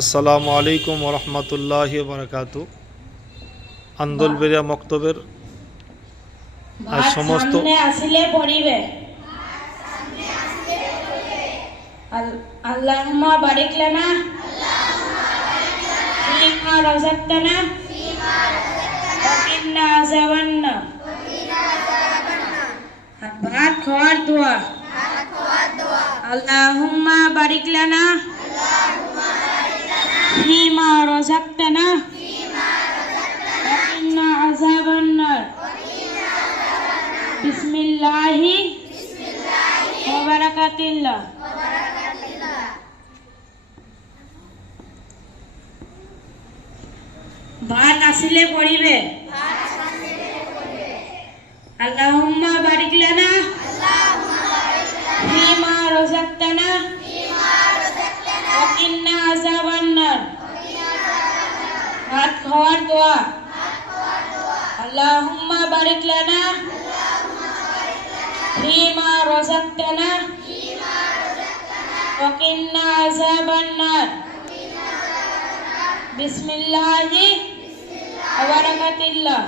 আসসালামু আলাইকুম ওরহমতুল্লাহি বারাকাতু। আন্দোলবেরিয়া মক্তবের আজ সমস্ত সামনে আসিলে পড়িবে আল্লাহুম্মা বারিক লানা ফীমা রাযাকতানা ওয়া কিন্না আযাবান নার। ভাত খাওয়ার দোয়া। আল্লাহুম্মা বারিক লানা ফীমা রাযাকতানা ওয়া কিন্না আযাবান নার। বিসমিল্লাহি ওয়া বারাকাতিল্লাহ। ভাত আসিলে পড়িবে আল্লাহুম্মা বারিক লানা ফীমা রাযাকতানা ওয়া কিন্না আযাবান নার। ভাত খাওয়ার দোয়া। আল্লাহুম্মা বারিক লানা ফীমা রাযাকতানা ওয়া কিন্না আযাবান নার। বিসমিল্লাহি ওয়া বারাকাতিল্লাহ।